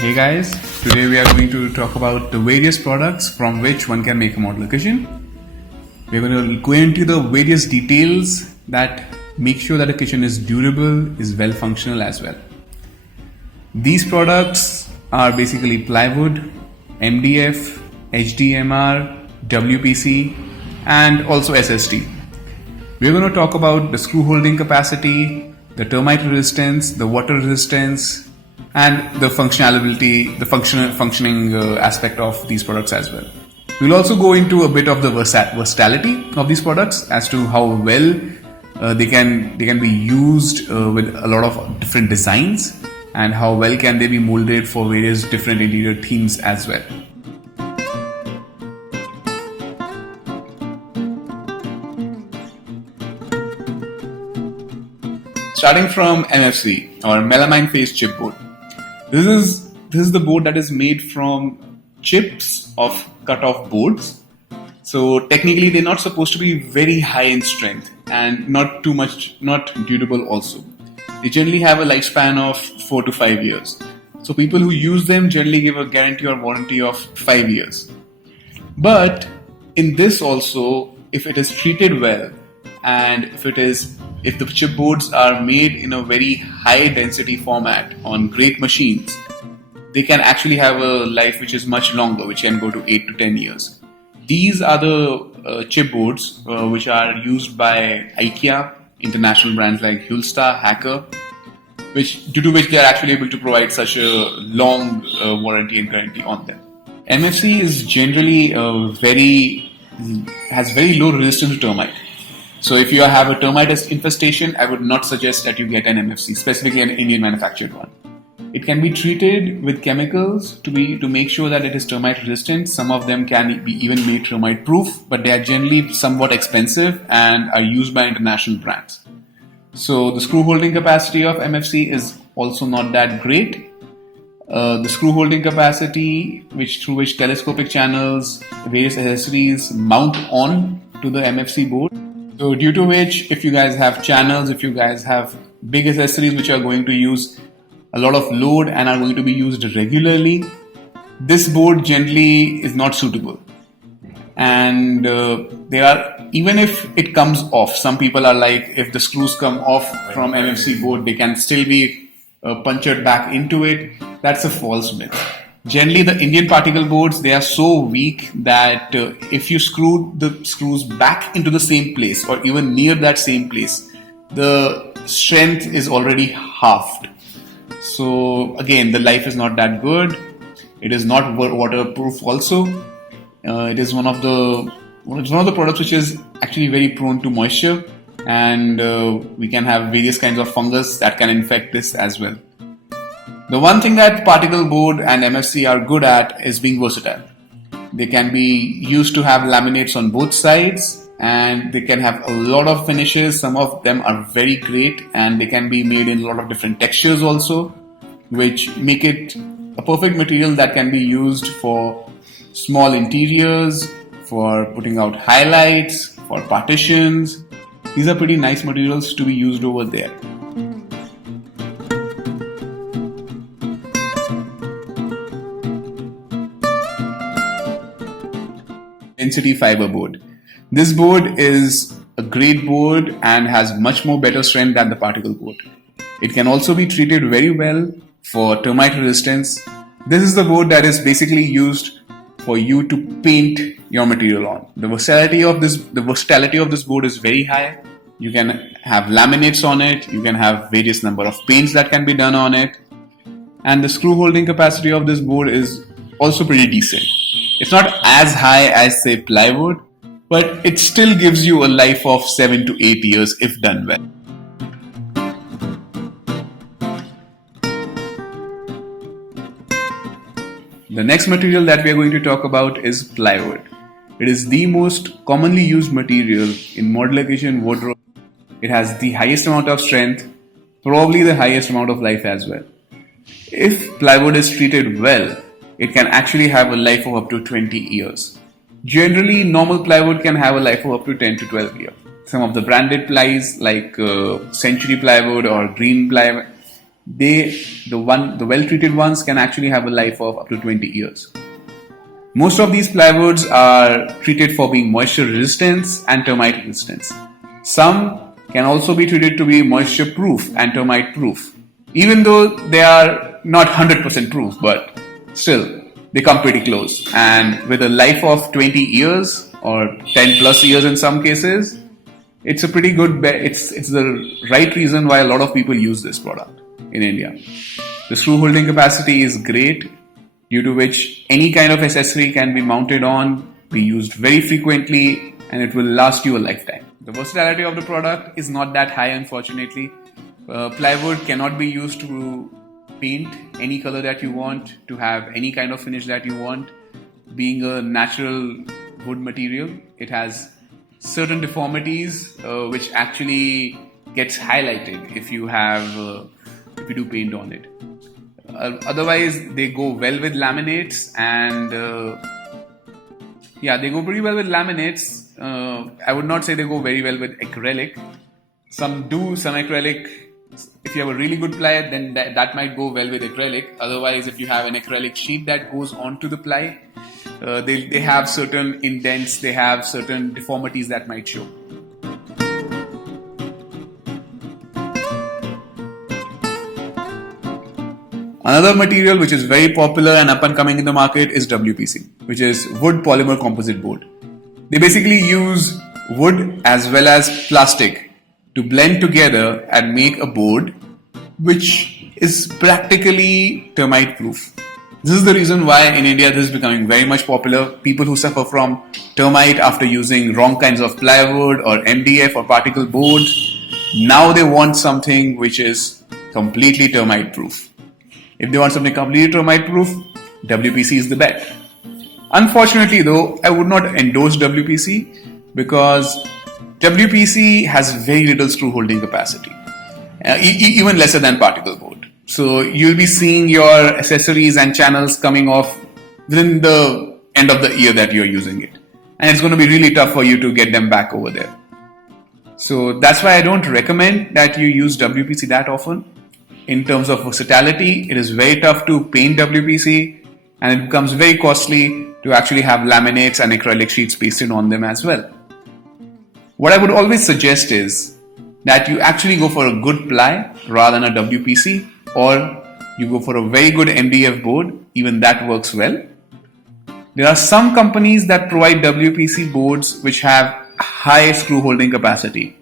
Hey guys, today we are going to talk about the various products from which one can make a modular kitchen. We're going to go into the various details that make sure that the kitchen is durable, is well functional as well. These products are basically plywood, MDF, HDMR, WPC and also SST. We're going to talk about the screw holding capacity, the termite resistance, the water resistance, and the functionality, the functioning aspect of these products as well. We'll also go into a bit of the versatility of these products as to how well they can be used with a lot of different designs, and how well can they be molded for various different interior themes as well. Starting from MFC or melamine face chipboard. This is the board that is made from chips of cut off boards. So technically they're not supposed to be very high in strength and not durable also. They generally have a lifespan of 4 to 5 years. So people who use them generally give a guarantee or warranty of 5 years. But in this also, if it is treated well and if the chipboards are made in a very high density format on great machines, they can actually have a life which is much longer, which can go to 8 to 10 years. These are the chipboards which are used by IKEA, international brands like Hulsta, Hacker, due to which they are actually able to provide such a long warranty and guarantee on them. MFC is generally has very low resistance to termite. So if you have a termite infestation, I would not suggest that you get an MFC, specifically an Indian manufactured one. It can be treated with chemicals to make sure that it is termite resistant. Some of them can be even made termite proof, but they are generally somewhat expensive and are used by international brands. So the screw holding capacity of MFC is also not that great. The screw holding capacity, through which telescopic channels, various accessories mount on to the MFC board. So due to which, if you guys have channels, if you guys have big accessories which are going to use a lot of load and are going to be used regularly, this board generally is not suitable. And even if it comes off, some people are like, if the screws come off from MFC board, they can still be punctured back into it. That's a false myth. Generally, the Indian particle boards, they are so weak that if you screw the screws back into the same place or even near that same place, the strength is already halved. So again, the life is not that good. It is not waterproof also. It is one of the products which is actually very prone to moisture, and we can have various kinds of fungus that can infect this as well. The one thing that particle board and MFC are good at is being versatile. They can be used to have laminates on both sides, and they can have a lot of finishes. Some of them are very great, and they can be made in a lot of different textures also, which make it a perfect material that can be used for small interiors, for putting out highlights, for partitions. These are pretty nice materials to be used over there. Density Fiberboard. This board is a great board and has much more better strength than the particle board. It can also be treated very well for termite resistance. This is the board that is basically used for you to paint your material on. The versatility of this board is very high. You can have laminates on it. You can have various number of paints that can be done on it. And the screw holding capacity of this board is also pretty decent. It's not as high as, say, plywood, but it still gives you a life of 7 to 8 years if done well. The next material that we are going to talk about is plywood. It is the most commonly used material in modular kitchen wardrobe. It has the highest amount of strength, probably the highest amount of life as well. If plywood is treated well, it can actually have a life of up to 20 years. Generally, normal plywood can have a life of up to 10 to 12 years. Some of the branded plies like Century Plywood or Green Plywood, the well-treated ones can actually have a life of up to 20 years. Most of these plywoods are treated for being moisture resistance and termite resistance. Some can also be treated to be moisture proof and termite proof, even though they are not 100% proof, but still they come pretty close. And with a life of 20 years or 10 plus years in some cases, it's a pretty good bet. It's the right reason why a lot of people use this product in India. The screw holding capacity is great, due to which any kind of accessory can be mounted on, be used very frequently, and it will last you a lifetime. The versatility of the product is not that high, unfortunately. Plywood cannot be used to paint any color that you want, to have any kind of finish that you want. Being a natural wood material, it has certain deformities which actually gets highlighted if you do paint on it. Otherwise, they go well with laminates, and they go pretty well with laminates. I would not say they go very well with acrylic. Some acrylic. If you have a really good ply, then that might go well with acrylic. Otherwise, if you have an acrylic sheet that goes onto the ply, they have certain indents, they have certain deformities that might show. Another material which is very popular and up and coming in the market is WPC, which is Wood Polymer Composite Board. They basically use wood as well as plastic to blend together and make a board which is practically termite proof. This is the reason why in India this is becoming very much popular. People who suffer from termite after using wrong kinds of plywood or MDF or particle board, now they want something which is completely termite proof. If they want something completely termite proof, WPC is the bet. Unfortunately though, I would not endorse WPC because WPC has very little screw holding capacity, even lesser than particle board. So you'll be seeing your accessories and channels coming off within the end of the year that you're using it. And it's going to be really tough for you to get them back over there. So that's why I don't recommend that you use WPC that often. In terms of versatility, it is very tough to paint WPC, and it becomes very costly to actually have laminates and acrylic sheets pasted on them as well. What I would always suggest is that you actually go for a good ply rather than a WPC, or you go for a very good MDF board. Even that works well. There are some companies that provide WPC boards which have high screw holding capacity,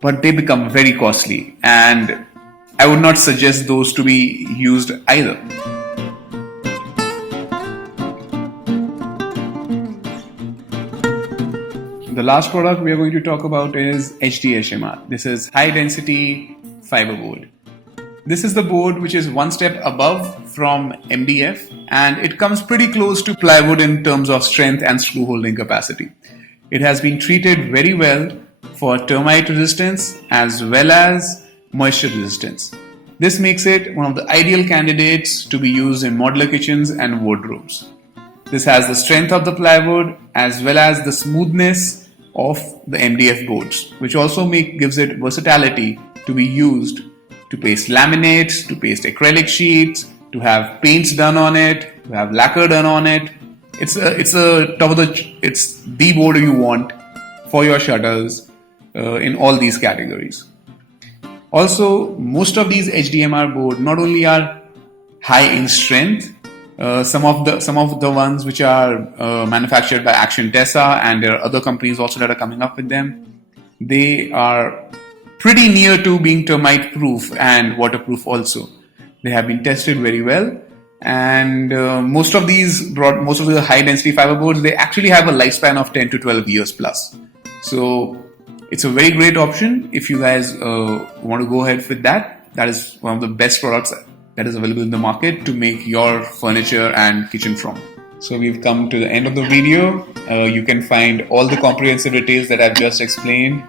but they become very costly, and I would not suggest those to be used either. The last product we are going to talk about is HDHMR. This is High Density Fiberboard. This is the board which is one step above from MDF, and it comes pretty close to plywood in terms of strength and screw holding capacity. It has been treated very well for termite resistance as well as moisture resistance. This makes it one of the ideal candidates to be used in modular kitchens and wardrobes. This has the strength of the plywood as well as the smoothness of the MDF boards, which also gives it versatility to be used to paste laminates, to paste acrylic sheets, to have paints done on it, to have lacquer done on it. It's the board you want for your shutters in all these categories. Also, most of these HDMR boards not only are high in strength, some of the ones which are manufactured by Action Tessa, and there are other companies also that are coming up with them, they are pretty near to being termite proof and waterproof also. They have been tested very well, and most of the high density fiber boards, they actually have a lifespan of 10 to 12 years plus. So it's a very great option if you guys want to go ahead with that. That is one of the best products that is available in the market to make your furniture and kitchen from. So we've come to the end of the video. You can find all the comprehensive details that I've just explained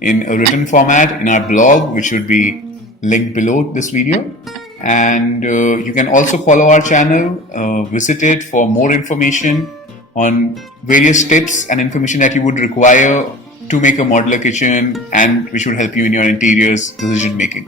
in a written format in our blog, which should be linked below this video. And you can also follow our channel, visit it for more information on various tips and information that you would require to make a modular kitchen, and which would help you in your interiors decision making.